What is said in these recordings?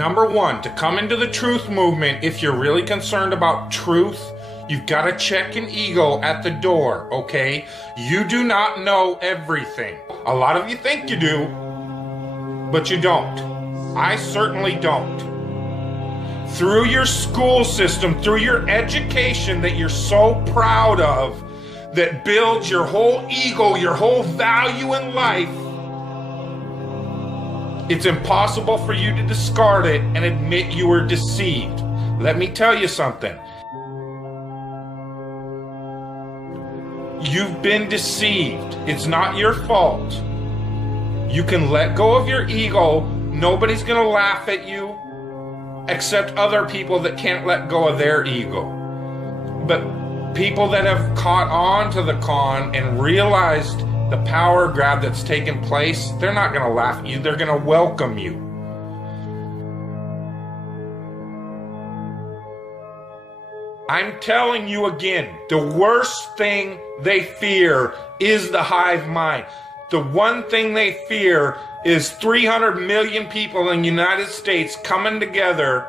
number one, to come into the truth movement, if you're really concerned about truth, you've got to check an ego at the door, okay? You do not know everything. A lot of you think you do, but you don't. I certainly don't. Through your school system, through your education that you're so proud of, that builds your whole ego, your whole value in life, it's impossible for you to discard it and admit you were deceived. Let me tell you something. You've been deceived. It's not your fault. You can let go of your ego. Nobody's gonna laugh at you except other people that can't let go of their ego. But people that have caught on to the con and realized the power grab that's taken place, they're not gonna laugh at you, they're gonna welcome you. I'm telling you again, the worst thing they fear is the hive mind. The one thing they fear is 300 million people in the United States coming together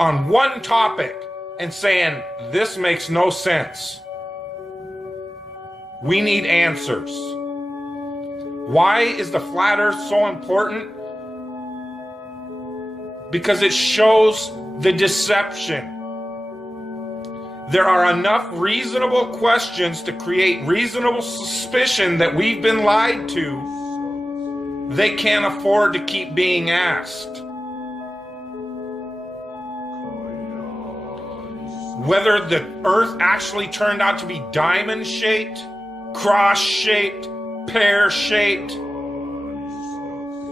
on one topic and saying, this makes no sense. We need answers. Why is the flat earth so important? Because it shows the deception. There are enough reasonable questions to create reasonable suspicion that we've been lied to. They can't afford to keep being asked. Whether the earth actually turned out to be diamond-shaped, cross-shaped, pear-shaped,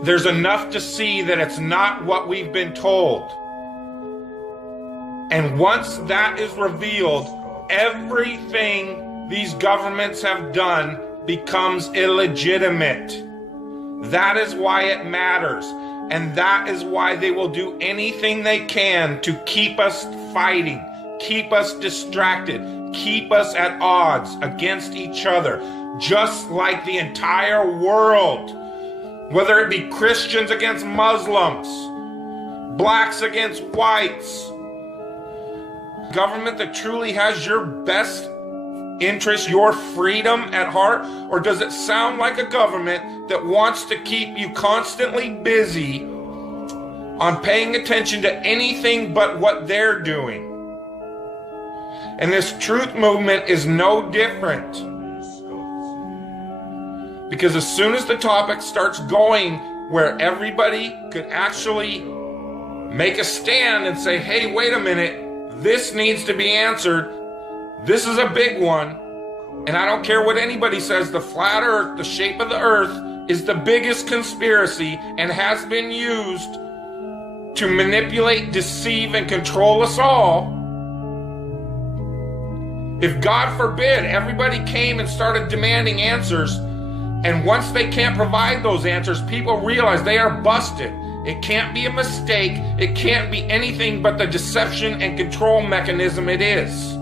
there's enough to see that it's not what we've been told. And once that is revealed, everything these governments have done becomes illegitimate. That is why it matters. And that is why they will do anything they can to keep us fighting, keep us distracted, keep us at odds against each other, just like the entire world. Whether it be Christians against Muslims, blacks against whites, government that truly has your best interest, your freedom at heart? Or does it sound like a government that wants to keep you constantly busy on paying attention to anything but what they're doing? And this truth movement is no different. Because as soon as the topic starts going where everybody could actually make a stand and say, hey, wait a minute, this needs to be answered. This is a big one. And I don't care what anybody says, the flat earth, the shape of the earth, is the biggest conspiracy and has been used to manipulate, deceive, and control us all. If God forbid everybody came and started demanding answers, and once they can't provide those answers, people realize they are busted. It can't be a mistake. It can't be anything but the deception and control mechanism it is.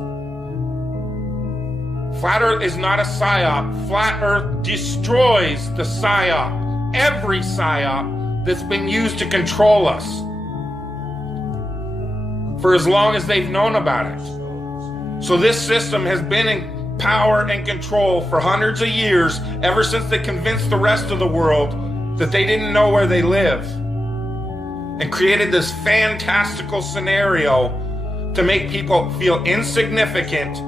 Flat Earth is not a psyop. Flat Earth destroys the psyop. Every psyop that's been used to control us for as long as they've known about it. So this system has been in power and control for hundreds of years, ever since they convinced the rest of the world that they didn't know where they live, and created this fantastical scenario to make people feel insignificant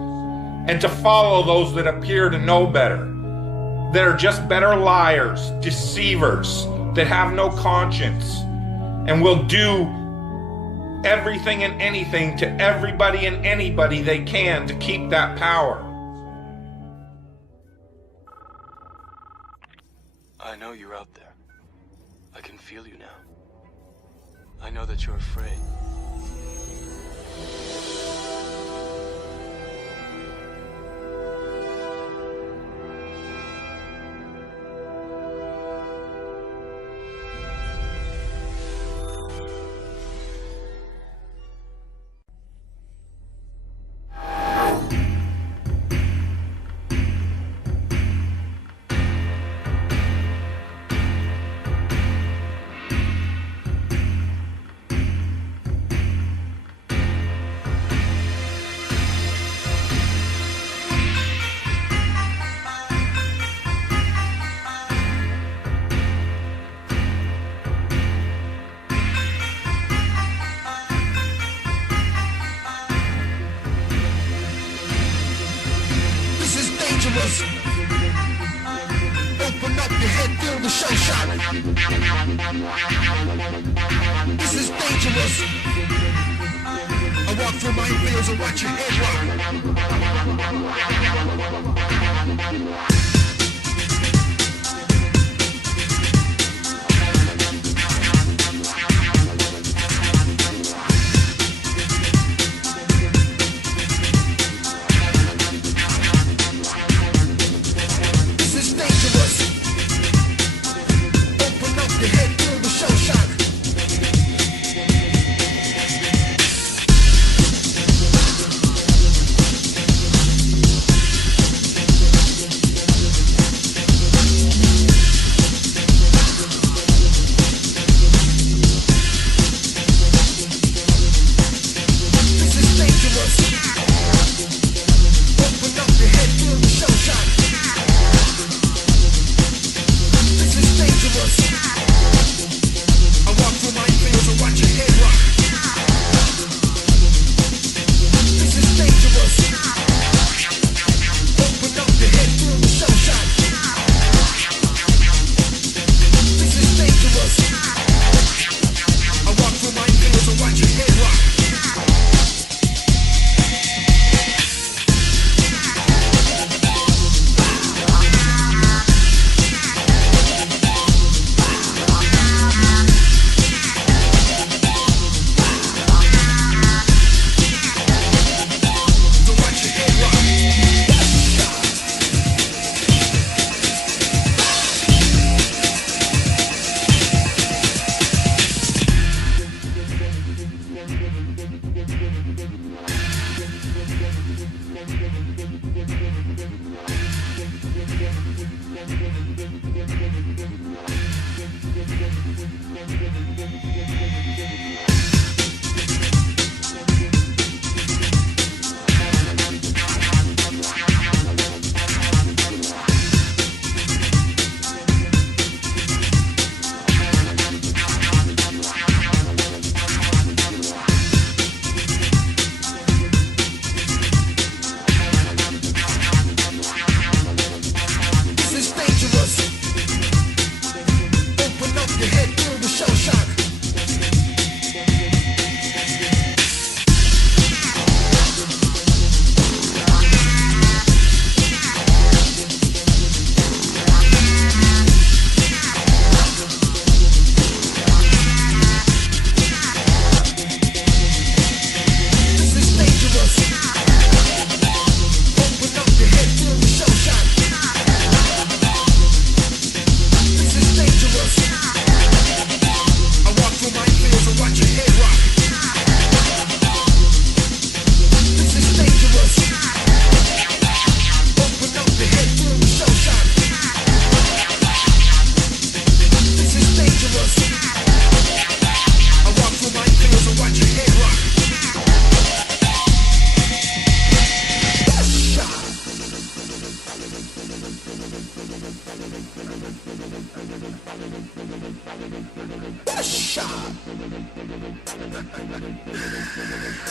and to follow those that appear to know better, that are just better liars, deceivers, that have no conscience, and will do everything and anything to everybody and anybody they can to keep that power. I know you're out there. I can feel you now. I know that you're afraid. dangerous. Open up your head, feel the shell shock. This is dangerous. I walk through minefields and watch your head rock.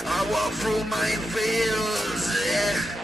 I walk through minefields, yeah.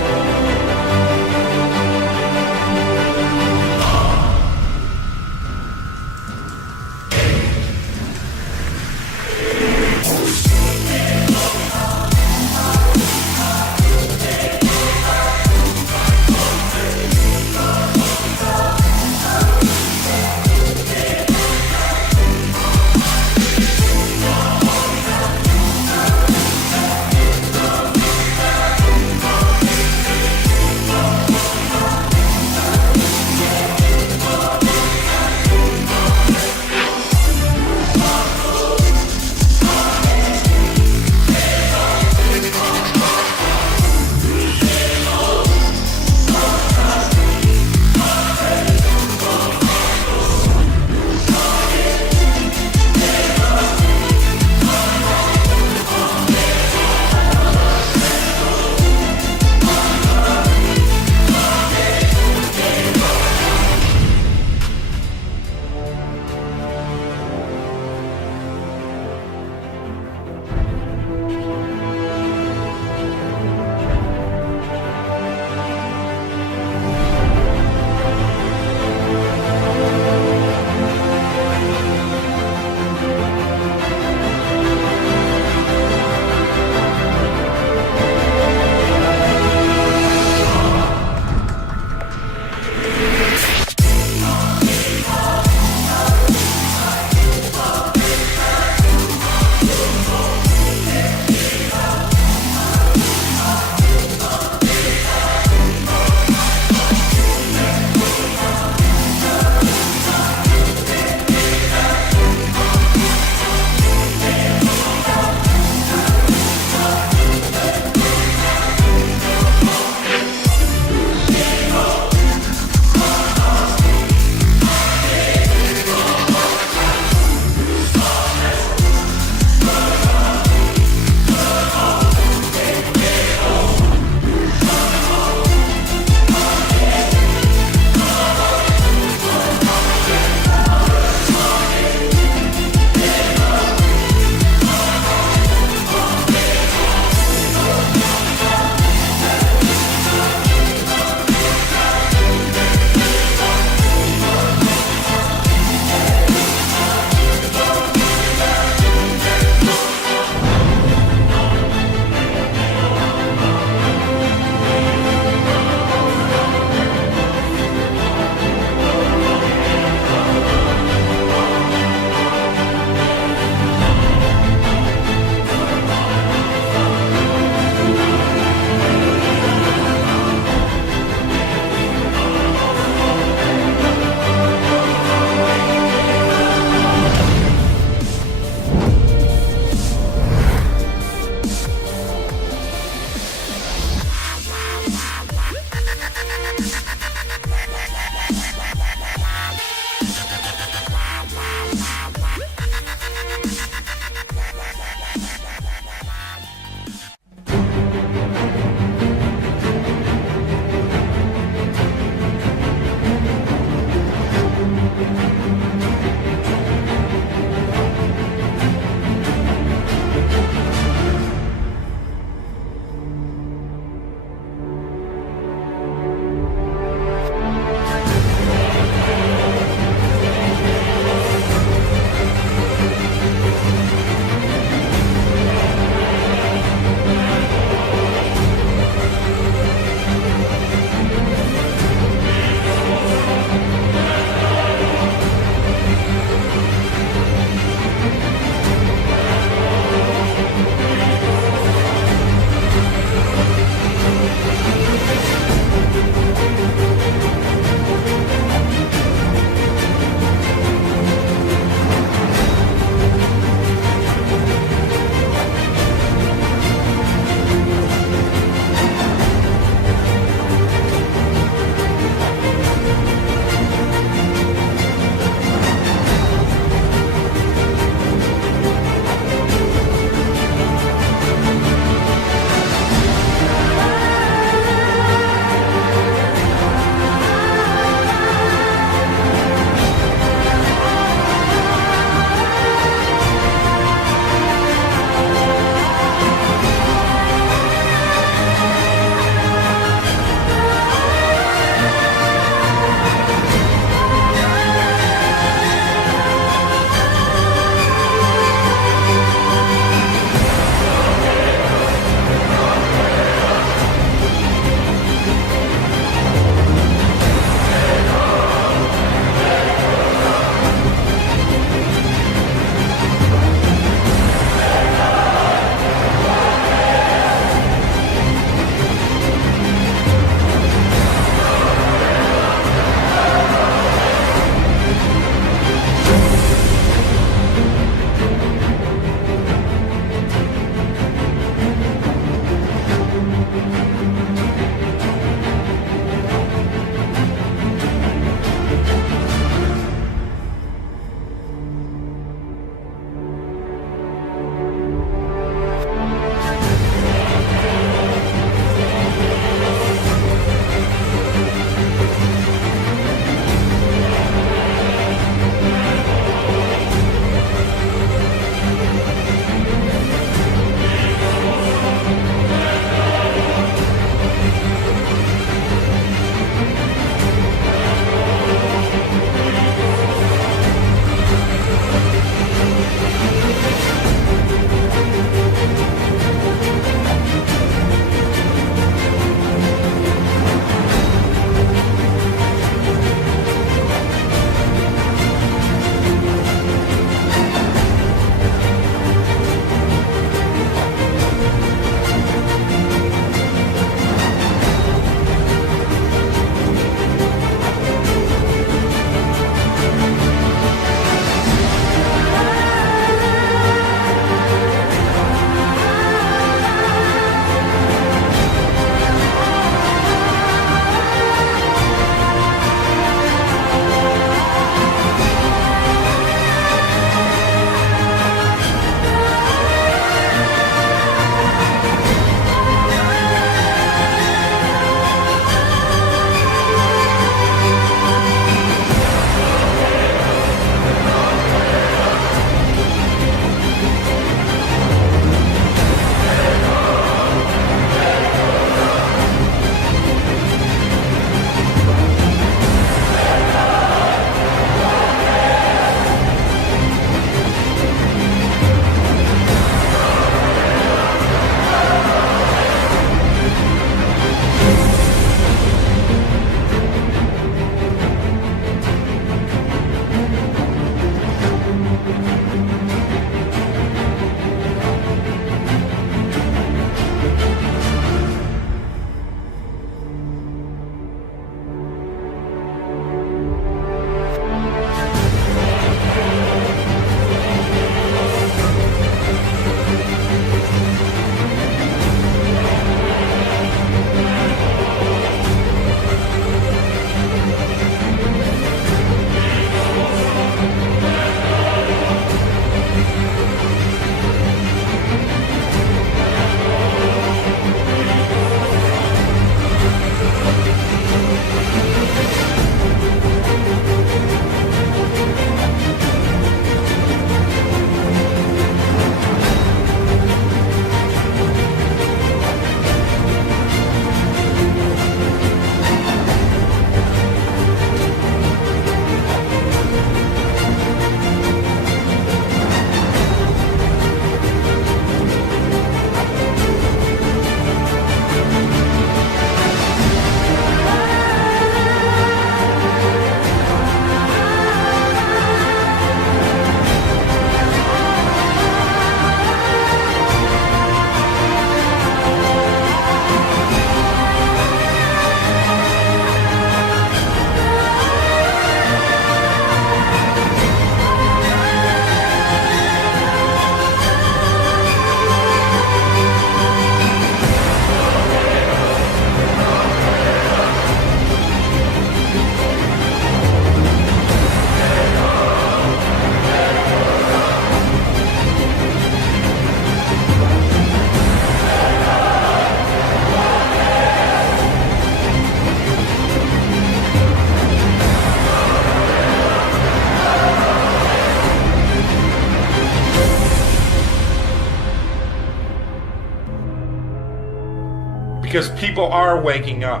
because people are waking up.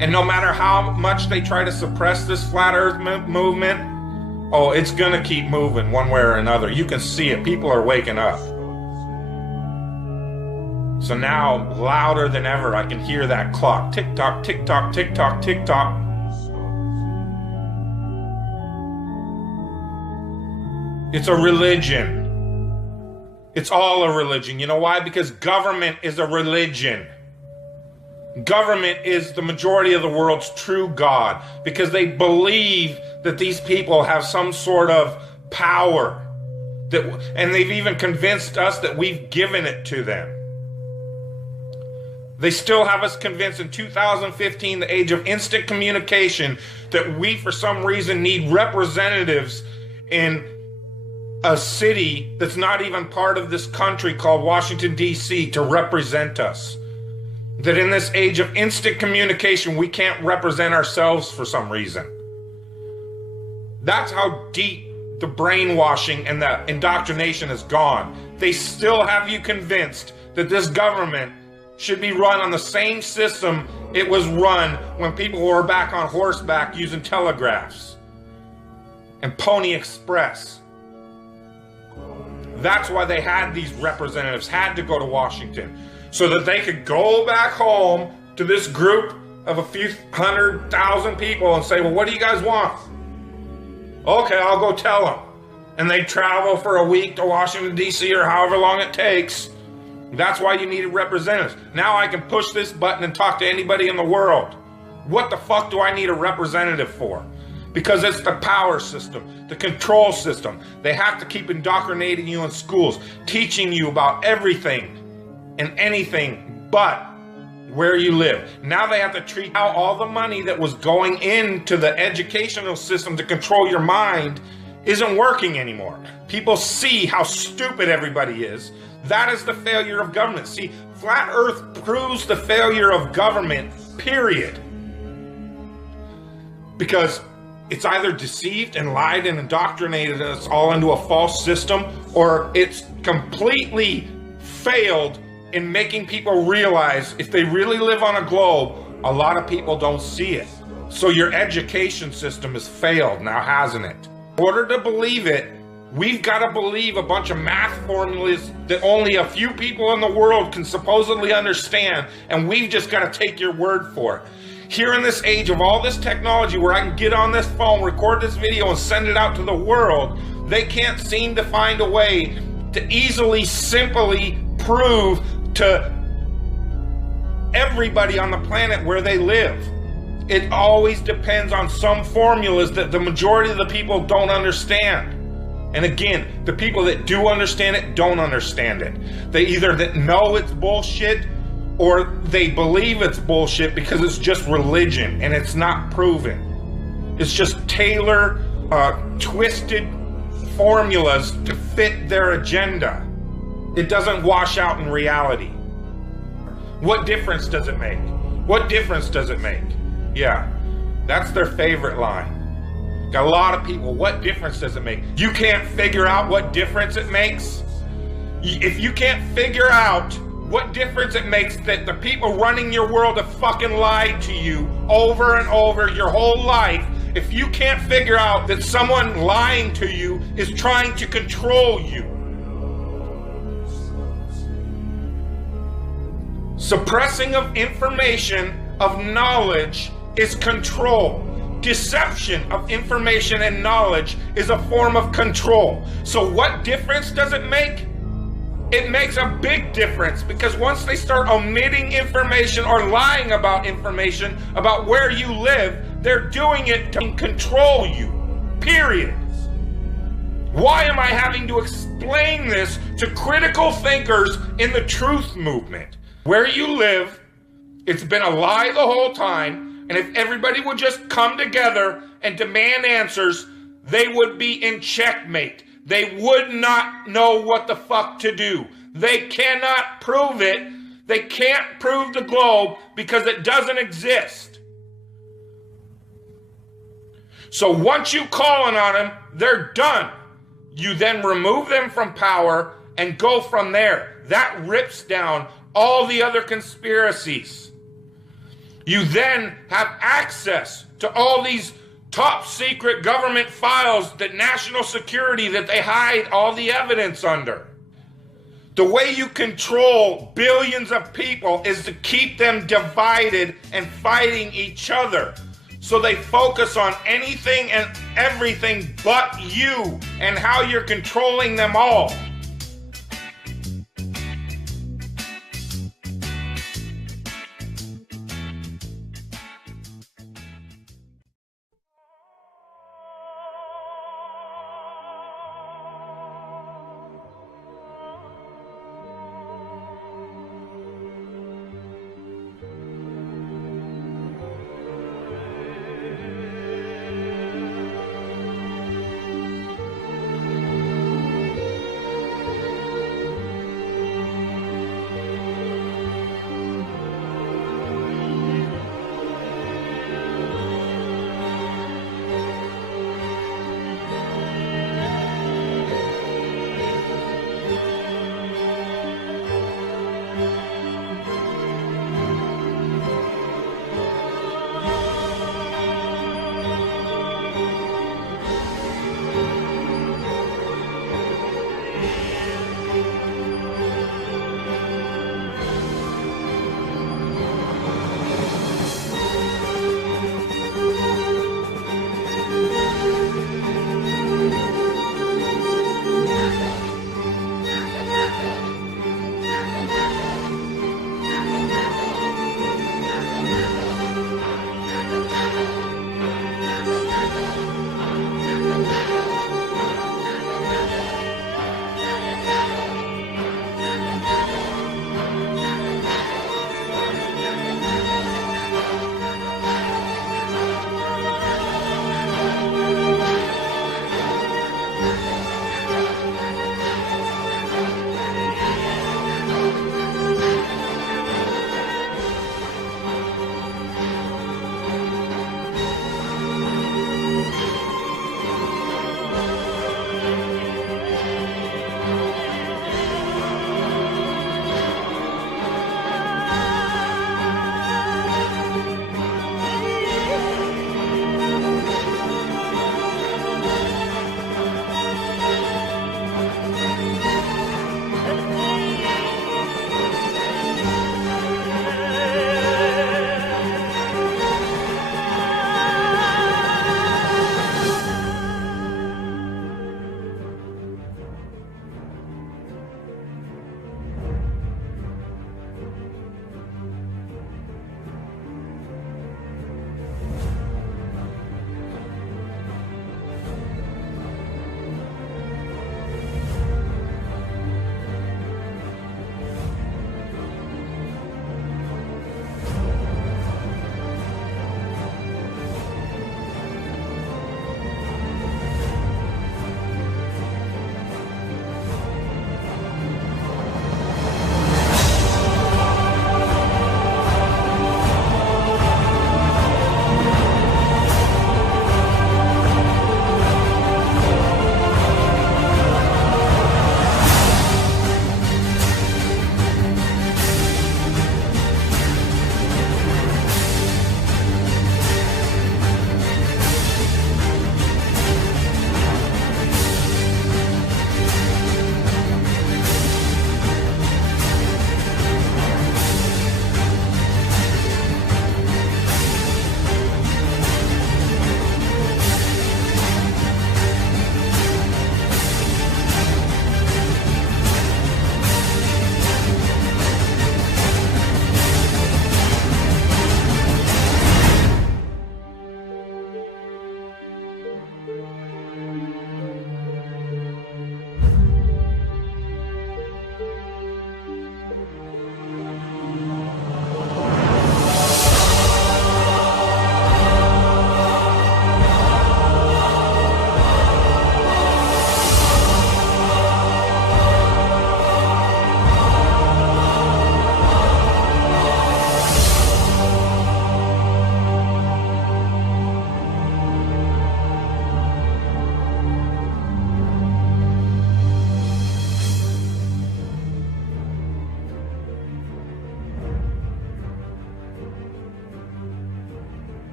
And no matter how much they try to suppress this flat earth movement, oh, it's gonna keep moving one way or another. You can see it. People are waking up. So now, louder than ever, I can hear that clock. Tick tock, tick tock, tick tock, tick tock. It's a religion. It's all a religion. You know why? Because government is a religion. Government is the majority of the world's true God, because they believe that these people have some sort of power, and they've even convinced us that we've given it to them. They still have us convinced in 2015, the age of instant communication, that we for some reason need representatives in a city that's not even part of this country called Washington, D.C. to represent us. That in this age of instant communication, we can't represent ourselves for some reason. That's how deep the brainwashing and the indoctrination has gone. They still have you convinced that this government should be run on the same system it was run when people were back on horseback using telegraphs and Pony Express. That's why they had these representatives, had to go to Washington, so that they could go back home to this group of a few 100,000 people and say, well, what do you guys want? Okay, I'll go tell them. And they travel for a week to Washington, D.C. or however long it takes. That's why you needed representatives. Now I can push this button and talk to anybody in the world. What the fuck do I need a representative for? Because it's the power system, the control system. They have to keep indoctrinating you in schools, teaching you about everything and anything but where you live. Now they have to treat out all the money that was going into the educational system to control your mind isn't working anymore. People see how stupid everybody is. That is the failure of government. See, Flat Earth proves the failure of government, period. Because it's either deceived and lied and indoctrinated us all into a false system, or it's completely failed in making people realize if they really live on a globe, a lot of people don't see it. So your education system has failed now, hasn't it? In order to believe it, we've got to believe a bunch of math formulas that only a few people in the world can supposedly understand, and we've just got to take your word for it. Here in this age of all this technology where I can get on this phone, record this video, and send it out to the world, they can't seem to find a way to easily, simply prove to everybody on the planet where they live. It always depends on some formulas that the majority of the people don't understand. And again, the people that do understand it don't understand it. They either know it's bullshit or they believe it's bullshit because it's just religion and it's not proven. It's just twisted formulas to fit their agenda. It doesn't wash out in reality. What difference does it make? What difference does it make? Yeah, that's their favorite line. Got a lot of people, what difference does it make? You can't figure out what difference it makes? If you can't figure out what difference it makes that the people running your world have fucking lied to you over and over your whole life, if you can't figure out that someone lying to you is trying to control you, suppressing of information, of knowledge, is control. Deception of information and knowledge is a form of control. So what difference does it make? It makes a big difference, because once they start omitting information or lying about information about where you live, they're doing it to control you, period. Why am I having to explain this to critical thinkers in the truth movement? Where you live, it's been a lie the whole time. And if everybody would just come together and demand answers, they would be in checkmate. They would not know what the fuck to do. They cannot prove it. They can't prove the globe because it doesn't exist. So once you call on them, they're done. You then remove them from power and go from there. That rips down all the other conspiracies. You then have access to all these top secret government files, that national security that they hide all the evidence under. The way you control billions of people is to keep them divided and fighting each other. So they focus on anything and everything but you and how you're controlling them all.